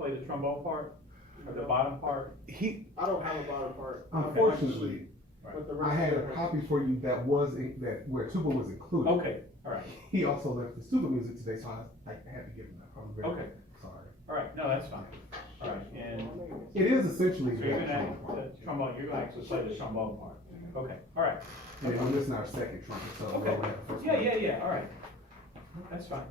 play the trombone part, or the bottom part? I don't have a bottom part. Unfortunately, But the I rest had of a it- copy for you that where tuba was included. Okay, all right, He also left the tuba music today, so I had to give him that. I'm very Okay. sorry. all right, no, that's fine. All right, and It is essentially so you're that gonna, trombone. the trombone, you're gonna actually play the trombone part. Okay, all right. And then we're missing our second trumpet, so we Okay. only have the first Yeah, one. yeah, all right. That's fine.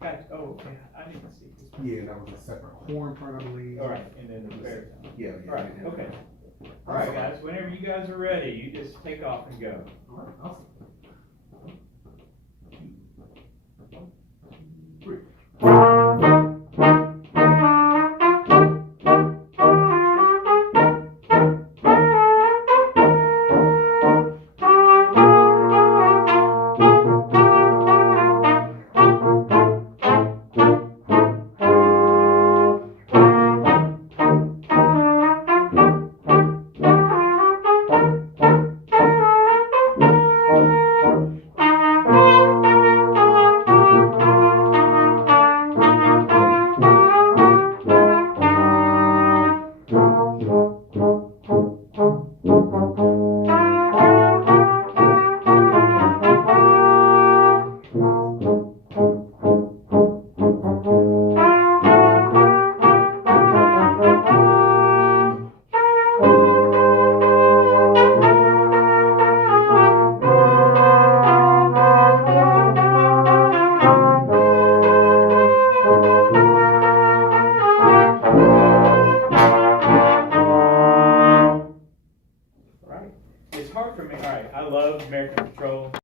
Got, oh, okay, I didn't see this. Yeah, that was a separate horn part, I believe. All right, and then the baritone. Yeah, yeah. All right, okay. All right, guys, whenever you guys are ready, you just take off and go. All right, awesome. 1, 2, 3.